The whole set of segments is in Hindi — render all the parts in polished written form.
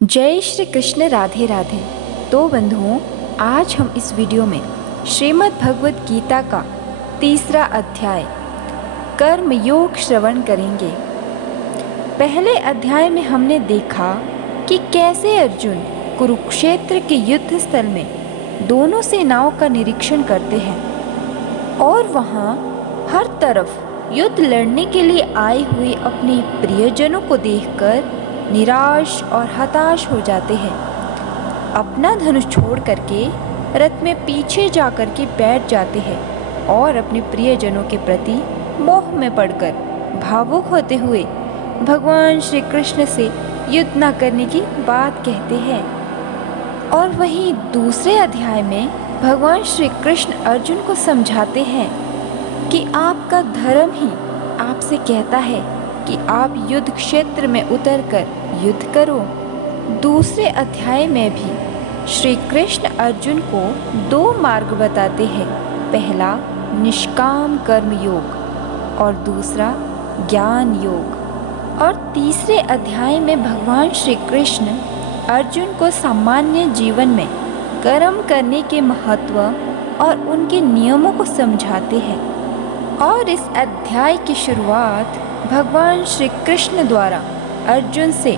जय श्री कृष्ण। राधे राधे। तो बंधुओं, आज हम इस वीडियो में श्रीमद् भगवद गीता का तीसरा अध्याय कर्म योग श्रवण करेंगे। पहले अध्याय में हमने देखा कि कैसे अर्जुन कुरुक्षेत्र के युद्ध स्थल में दोनों सेनाओं का निरीक्षण करते हैं और वहाँ हर तरफ युद्ध लड़ने के लिए आए हुए अपने प्रियजनों को देखकर निराश और हताश हो जाते हैं। अपना धनुष छोड़ करके रथ में पीछे जाकर के बैठ जाते हैं और अपने प्रियजनों के प्रति मोह में पड़कर भावुक होते हुए भगवान श्री कृष्ण से युद्ध न करने की बात कहते हैं। और वहीं दूसरे अध्याय में भगवान श्री कृष्ण अर्जुन को समझाते हैं कि आपका धर्म ही आपसे कहता है कि आप युद्ध क्षेत्र में उतरकर युद्ध करो। दूसरे अध्याय में भी श्री कृष्ण अर्जुन को दो मार्ग बताते हैं, पहला निष्काम कर्म योग और दूसरा ज्ञान योग। और तीसरे अध्याय में भगवान श्री कृष्ण अर्जुन को सामान्य जीवन में कर्म करने के महत्व और उनके नियमों को समझाते हैं। और इस अध्याय की शुरुआत भगवान श्री कृष्ण द्वारा अर्जुन से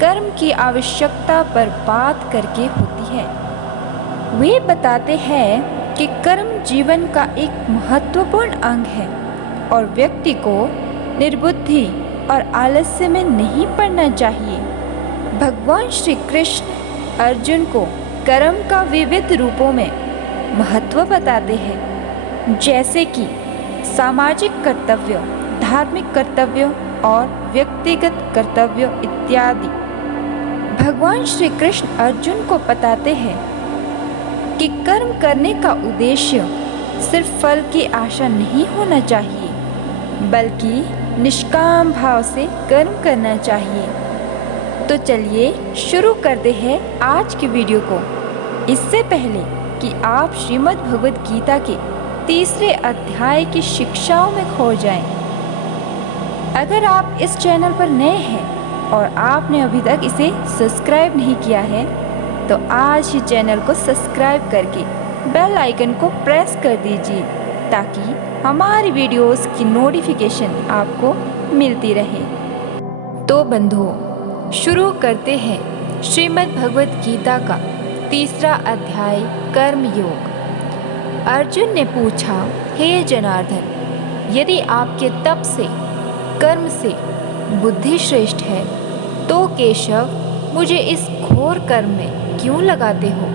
कर्म की आवश्यकता पर बात करके होती है। वे बताते हैं कि कर्म जीवन का एक महत्वपूर्ण अंग है और व्यक्ति को निर्बुद्धि और आलस्य में नहीं पड़ना चाहिए। भगवान श्री कृष्ण अर्जुन को कर्म का विविध रूपों में महत्व बताते हैं, जैसे कि सामाजिक कर्तव्य, धार्मिक कर्तव्य और व्यक्तिगत कर्तव्य इत्यादि। भगवान श्री कृष्ण अर्जुन को बताते हैं कि कर्म करने का उद्देश्य सिर्फ फल की आशा नहीं होना चाहिए, बल्कि निष्काम भाव से कर्म करना चाहिए। तो चलिए शुरू करते हैं आज की वीडियो को। इससे पहले कि आप श्रीमद् भगवद गीता के तीसरे अध्याय की शिक्षाओं में खो जाएं, अगर आप इस चैनल पर नए हैं और आपने अभी तक इसे सब्सक्राइब नहीं किया है तो आज ही चैनल को सब्सक्राइब करके बेल आइकन को प्रेस कर दीजिए ताकि हमारी वीडियोस की नोटिफिकेशन आपको मिलती रहे। तो बंधुओं, शुरू करते हैं श्रीमद् भगवद गीता का तीसरा अध्याय कर्म योग। अर्जुन ने पूछा, हे जनार्दन, यदि आपके तप से कर्म से बुद्धि श्रेष्ठ है तो केशव मुझे इस घोर कर्म में क्यों लगाते हो?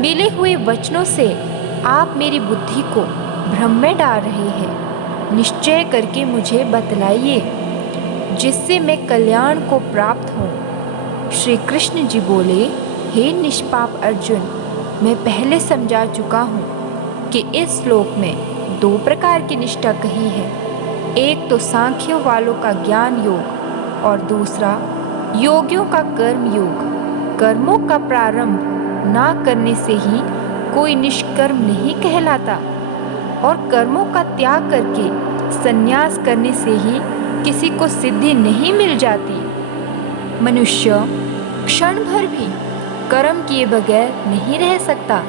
मिले हुए वचनों से आप मेरी बुद्धि को भ्रम में डाल रहे हैं। निश्चय करके मुझे बतलाइए जिससे मैं कल्याण को प्राप्त हूँ। श्री कृष्ण जी बोले, हे निष्पाप अर्जुन, मैं पहले समझा चुका हूँ कि इस श्लोक में दो प्रकार की निष्ठा कही है। एक तो सांख्यों वालों का ज्ञान योग और दूसरा योगियों का कर्म योग। कर्मों का प्रारंभ ना करने से ही कोई निष्कर्म नहीं कहलाता और कर्मों का त्याग करके संन्यास करने से ही किसी को सिद्धि नहीं मिल जाती। मनुष्य क्षण भर भी कर्म किए बगैर नहीं रह सकता।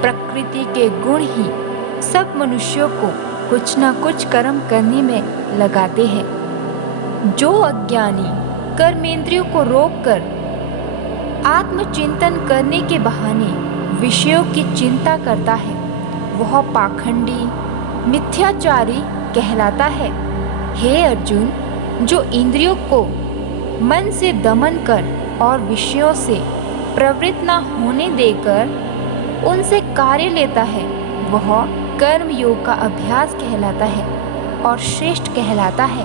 प्रकृति के गुण ही सब मनुष्यों को कुछ न कुछ कर्म करने में लगाते हैं। जो अज्ञानी कर्मेंद्रियों को रोककर आत्मचिंतन करने के बहाने विषयों की चिंता करता है वह पाखंडी मिथ्याचारी कहलाता है। हे अर्जुन, जो इंद्रियों को मन से दमन कर और विषयों से प्रवृत्त न होने देकर उनसे कार्य लेता है वह कर्म योग का अभ्यास कहलाता है और श्रेष्ठ कहलाता है।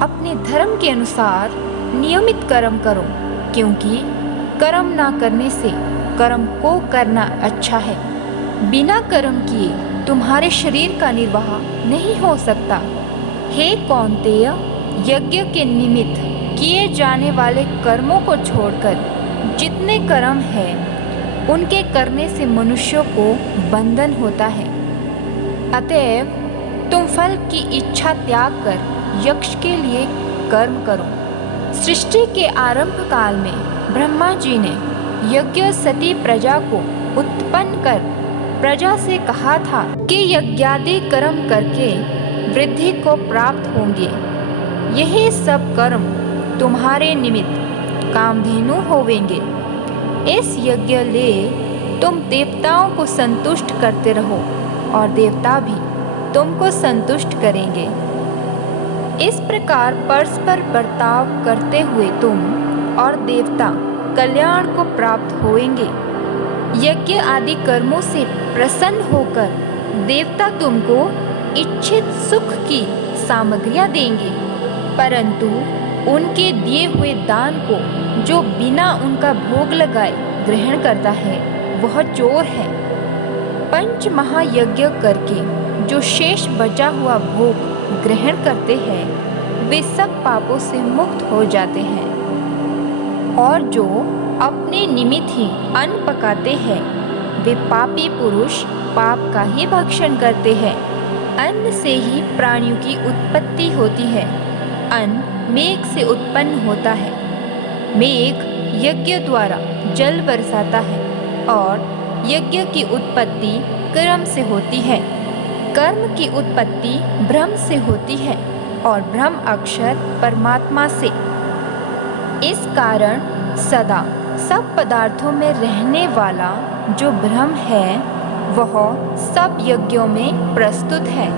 अपने धर्म के अनुसार नियमित कर्म करो, क्योंकि कर्म ना करने से कर्म को करना अच्छा है। बिना कर्म किए तुम्हारे शरीर का निर्वाह नहीं हो सकता। हे कौन्तेय, यज्ञ के निमित्त किए जाने वाले कर्मों को छोड़कर जितने कर्म हैं उनके करने से मनुष्यों को बंधन होता है। अतएव तुम फल की इच्छा त्याग कर यक्ष के लिए कर्म करो। सृष्टि के आरंभ काल में ब्रह्मा जी ने यज्ञ सती प्रजा को उत्पन्न कर प्रजा से कहा था कि यज्ञादि कर्म करके वृद्धि को प्राप्त होंगे। यही सब कर्म तुम्हारे निमित्त कामधेनु होवेंगे। इस यज्ञ ले तुम देवताओं को संतुष्ट करते रहो और देवता भी तुमको संतुष्ट करेंगे। इस प्रकार परस्पर बर्ताव करते हुए तुम और देवता कल्याण को प्राप्त होंगे। यज्ञ आदि कर्मों से प्रसन्न होकर देवता तुमको इच्छित सुख की सामग्रियां देंगे, परंतु उनके दिए हुए दान को जो बिना उनका भोग लगाए ग्रहण करता है वह चोर है। पंच महायज्ञ करके जो शेष बचा हुआ भोग ग्रहण करते हैं वे सब पापों से मुक्त हो जाते हैं, और जो अपने निमित्त ही अन्न पकाते हैं वे पापी पुरुष पाप का ही भक्षण करते हैं। अन्न से ही प्राणियों की उत्पत्ति होती है। अन्न मेघ से उत्पन्न होता है। मेघ यज्ञ द्वारा जल बरसाता है और यज्ञ की उत्पत्ति कर्म से होती है। कर्म की उत्पत्ति ब्रह्म से होती है और ब्रह्म अक्षर परमात्मा से। इस कारण सदा सब पदार्थों में रहने वाला जो ब्रह्म है वह सब यज्ञों में प्रस्तुत है।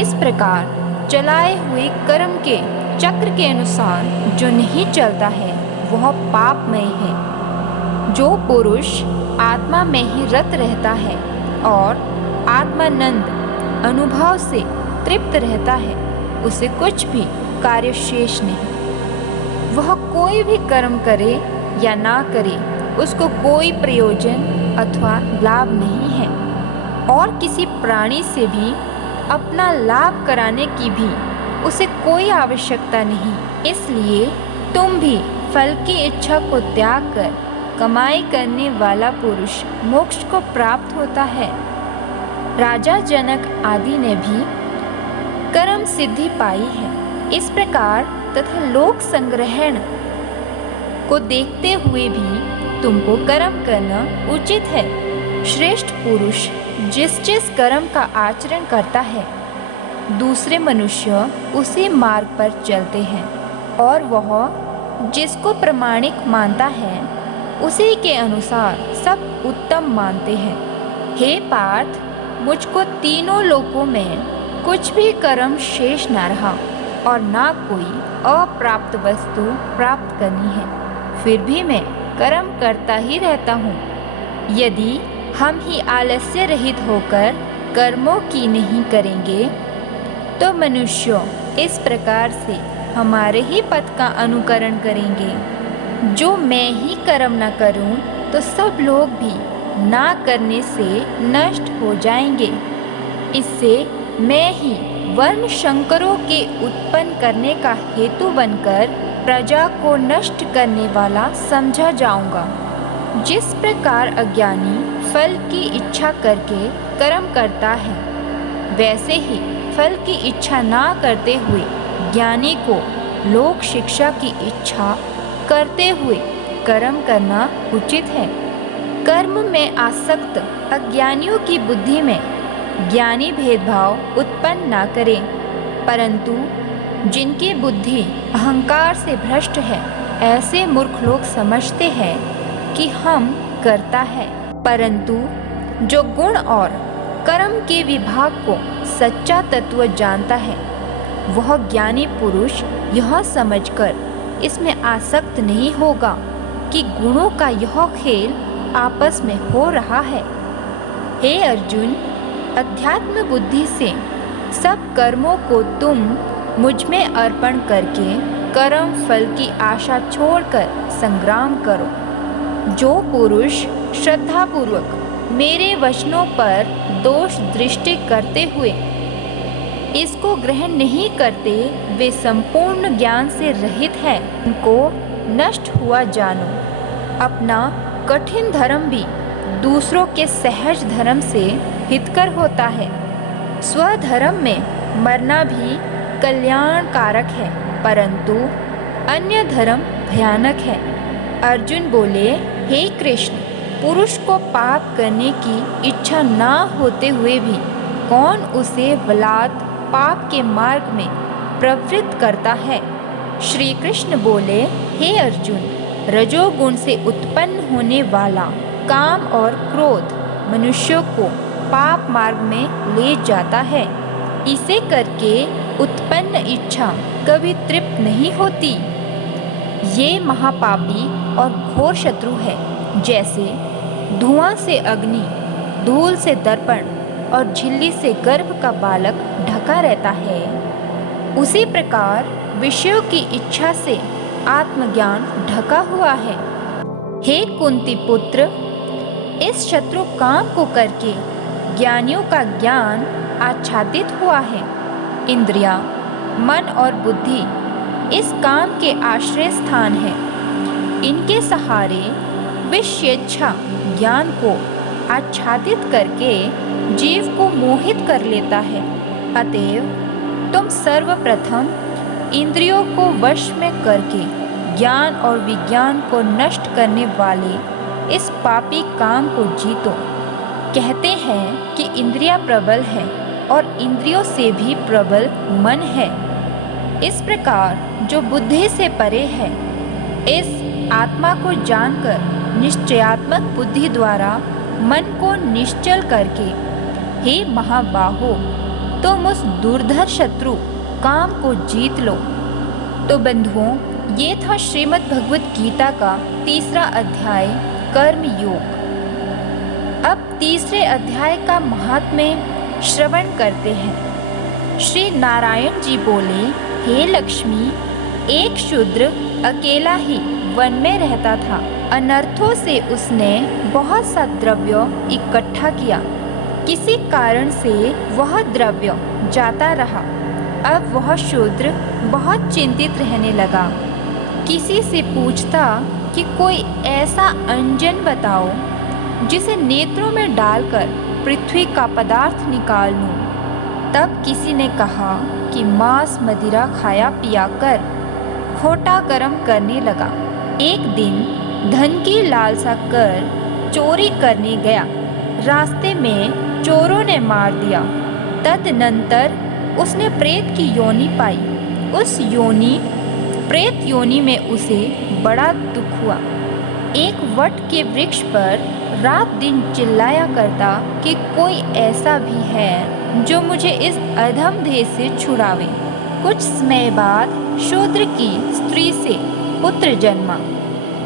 इस प्रकार चलाए हुए कर्म के चक्र के अनुसार जो नहीं चलता है वह पापमय है। जो पुरुष आत्मा में ही रत रहता है और आत्मानंद अनुभव से तृप्त रहता है उसे कुछ भी कार्य शेष नहीं। वह कोई भी कर्म करे या ना करे उसको कोई प्रयोजन अथवा लाभ नहीं है, और किसी प्राणी से भी अपना लाभ कराने की भी उसे कोई आवश्यकता नहीं। इसलिए तुम भी फल की इच्छा को त्याग कर कमाई करने वाला पुरुष मोक्ष को प्राप्त होता है। राजा जनक आदि ने भी कर्म सिद्धि पाई है। इस प्रकार तथा लोक संग्रहण को देखते हुए भी तुमको कर्म करना उचित है। श्रेष्ठ पुरुष जिस जिस कर्म का आचरण करता है दूसरे मनुष्य उसी मार्ग पर चलते हैं, और वह जिसको प्रमाणिक मानता है उसी के अनुसार सब उत्तम मानते हैं। हे पार्थ, मुझको तीनों लोकों में कुछ भी कर्म शेष न रहा और ना कोई अप्राप्त वस्तु प्राप्त करनी है, फिर भी मैं कर्म करता ही रहता हूँ। यदि हम ही आलस्य रहित होकर कर्मों की नहीं करेंगे तो मनुष्य इस प्रकार से हमारे ही पथ का अनुकरण करेंगे। जो मैं ही कर्म न करूं तो सब लोग भी ना करने से नष्ट हो जाएंगे। इससे मैं ही वर्ण शंकरों के उत्पन्न करने का हेतु बनकर प्रजा को नष्ट करने वाला समझा जाऊंगा। जिस प्रकार अज्ञानी फल की इच्छा करके कर्म करता है, वैसे ही फल की इच्छा ना करते हुए ज्ञानी को लोक शिक्षा की इच्छा करते हुए कर्म करना उचित है। कर्म में आसक्त अज्ञानियों की बुद्धि में ज्ञानी भेदभाव उत्पन्न ना करें, परंतु जिनकी बुद्धि अहंकार से भ्रष्ट है ऐसे मूर्ख लोग समझते हैं कि हम करता है, परंतु जो गुण और कर्म के विभाग को सच्चा तत्व जानता है वह ज्ञानी पुरुष यह समझकर इसमें आसक्त नहीं होगा कि गुणों का यह खेल आपस में हो रहा है। हे अर्जुन, अध्यात्म बुद्धि से सब कर्मों को तुम मुझ में अर्पण करके कर्म फल की आशा छोड़कर संग्राम करो। जो पुरुष श्रद्धापूर्वक मेरे वचनों पर दोष दृष्टि करते हुए इसको ग्रहण नहीं करते वे संपूर्ण ज्ञान से रहित है। उनको नष्ट हुआ जानो। अपना कठिन धर्म भी दूसरों के सहज धर्म से हितकर होता है। स्वधर्म में मरना भी कल्याणकारक है, परंतु अन्य धर्म भयानक है। अर्जुन बोले, हे कृष्ण, पुरुष को पाप करने की इच्छा ना होते हुए भी कौन उसे बलात् पाप के मार्ग में प्रवृत्त करता है? श्री कृष्ण बोले, हे अर्जुन, रजोगुण से उत्पन्न होने वाला काम और क्रोध मनुष्यों को पाप मार्ग में ले जाता है। इसे करके उत्पन्न इच्छा कभी तृप्त नहीं होती। ये महापापी और घोर शत्रु है। जैसे धुआं से अग्नि, धूल से दर्पण और झिल्ली से गर्भ का बालक ढका रहता है, उसी प्रकार विषयों की इच्छा से आत्मज्ञान ढका हुआ है। हे कुंती पुत्र, इस शत्रु काम को करके ज्ञानियों का ज्ञान आच्छादित हुआ है। इंद्रियां, मन और बुद्धि इस काम के आश्रय स्थान है। इनके सहारे विषयेच्छा ज्ञान को आच्छादित करके जीव को मोहित कर लेता है। अतएव तुम सर्वप्रथम इंद्रियों को वश में करके ज्ञान और विज्ञान को नष्ट करने वाले इस पापी काम को जीतो। कहते हैं कि इंद्रियां प्रबल है और इंद्रियों से भी प्रबल मन है। इस प्रकार जो बुद्धि से परे है, इस आत्मा को जानकर निश्चयात्मक बुद्धि द्वारा मन को निश्चल करके, हे महाबाहो, तुम उस दुर्धर शत्रु काम को जीत लो। तो बंधुओं, ये था श्रीमद् भगवत गीता का 3रा अध्याय कर्म योग। अब 3रे अध्याय का महात्म्य श्रवण करते हैं। श्री नारायण जी बोले, हे लक्ष्मी, एक शूद्र अकेला ही वन में रहता था। अनर्थों से उसने बहुत सा द्रव्य इकट्ठा किया। किसी कारण से वह द्रव्य जाता रहा। अब वह शूद्र बहुत चिंतित रहने लगा। किसी से पूछता कि कोई ऐसा अंजन बताओ जिसे नेत्रों में डालकर पृथ्वी का पदार्थ निकाल लूं। तब किसी ने कहा कि मांस मदिरा खाया पिया कर खोटा कर्म करने लगा। एक दिन धन की लालसा कर चोरी करने गया। रास्ते में चोरों ने मार दिया। तदनंतर उसने प्रेत की योनि पाई। उस प्रेत योनि में उसे बड़ा दुख हुआ। एक वट के वृक्ष पर रात दिन चिल्लाया करता कि कोई ऐसा भी है जो मुझे इस अधम देह से छुड़ावे। कुछ समय बाद शूद्र की स्त्री से पुत्र जन्मा।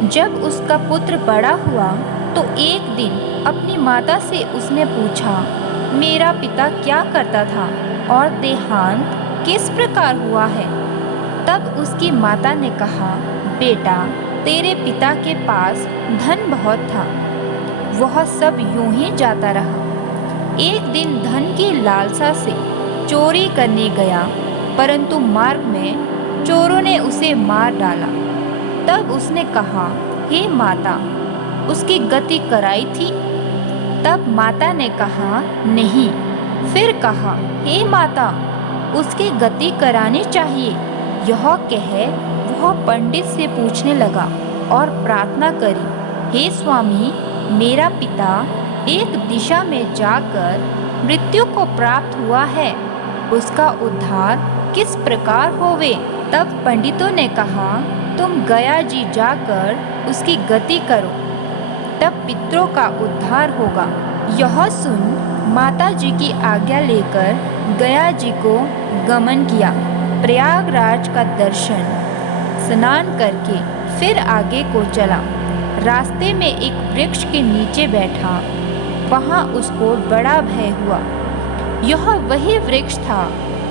जब उसका पुत्र बड़ा हुआ तो एक दिन अपनी माता से उसने पूछा, मेरा पिता क्या करता था और देहांत किस प्रकार हुआ है? तब उसकी माता ने कहा, बेटा, तेरे पिता के पास धन बहुत था, वह सब यूं ही जाता रहा। एक दिन धन की लालसा से चोरी करने गया, परंतु मार्ग में चोरों ने उसे मार डाला। तब उसने कहा, हे माता, उसकी गति कराई थी? तब माता ने कहा, नहीं। फिर कहा, हे माता, उसकी गति करानी चाहिए। यह कह वह पंडित से पूछने लगा और प्रार्थना करी, हे स्वामी, मेरा पिता एक दिशा में जाकर मृत्यु को प्राप्त हुआ है, उसका उद्धार किस प्रकार होवे? तब पंडितों ने कहा, तुम गया जी जाकर उसकी गति करो, तब पितरों का उद्धार होगा। यह सुन माता जी की आज्ञा लेकर गया जी को गमन किया। प्रयागराज का दर्शन स्नान करके फिर आगे को चला। रास्ते में एक वृक्ष के नीचे बैठा। वहाँ उसको बड़ा भय हुआ। यह वही वृक्ष था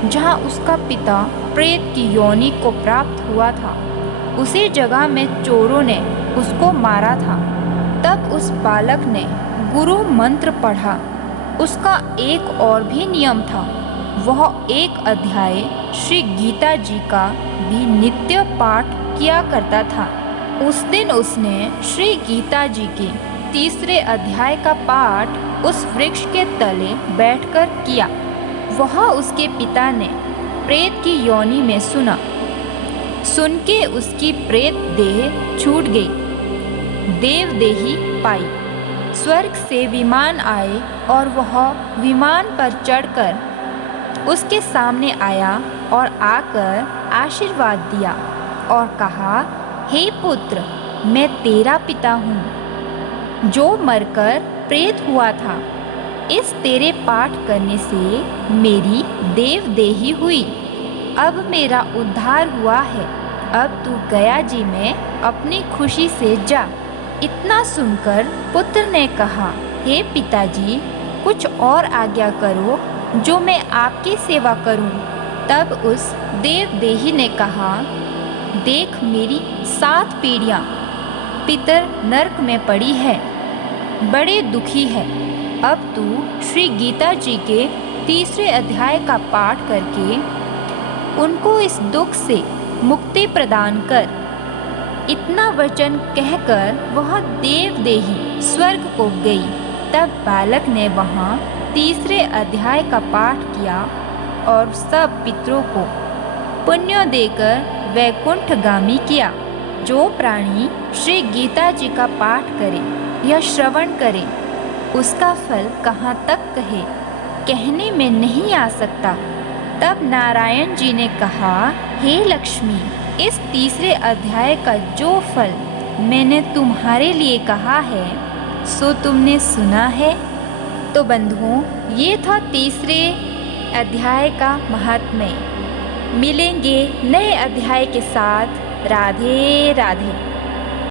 जहाँ उसका पिता प्रेत की योनि को प्राप्त हुआ था। उसी जगह में चोरों ने उसको मारा था। तब उस बालक ने गुरु मंत्र पढ़ा। उसका एक और भी नियम था, वह एक अध्याय श्री गीता जी का भी नित्य पाठ किया करता था। उस दिन उसने श्री गीता जी के 3रे अध्याय का पाठ उस वृक्ष के तले बैठकर किया। वह उसके पिता ने प्रेत की योनि में सुना। सुन के उसकी प्रेत देह छूट गई, देवदेही पाई। स्वर्ग से विमान आए और वह विमान पर चढ़कर उसके सामने आया और आकर आशीर्वाद दिया और कहा, हे पुत्र, मैं तेरा पिता हूँ जो मरकर प्रेत हुआ था। इस तेरे पाठ करने से मेरी देवदेही हुई। अब मेरा उद्धार हुआ है। अब तू गया जी में अपनी खुशी से जा। इतना सुनकर पुत्र ने कहा, हे पिताजी, कुछ और आज्ञा करो जो मैं आपकी सेवा करूं। तब उस देवदेही ने कहा, देख, मेरी 7 पीढ़ियां पितर नरक में पड़ी है, बड़े दुखी है। अब तू श्री गीता जी के 3 अध्याय का पाठ करके उनको इस दुख से मुक्ति प्रदान कर। इतना वचन कहकर वह देवदेही स्वर्ग को गई। तब बालक ने वहाँ 3 अध्याय का पाठ किया और सब पितरों को पुण्य देकर वैकुंठगामी किया। जो प्राणी श्री गीता जी का पाठ करे या श्रवण करे, उसका फल कहाँ तक कहे, कहने में नहीं आ सकता। तब नारायण जी ने कहा, हे लक्ष्मी, इस 3 अध्याय का जो फल मैंने तुम्हारे लिए कहा है सो तुमने सुना है। तो बंधुओं, ये था 3 अध्याय का महात्म्य। मिलेंगे नए अध्याय के साथ। राधे राधे।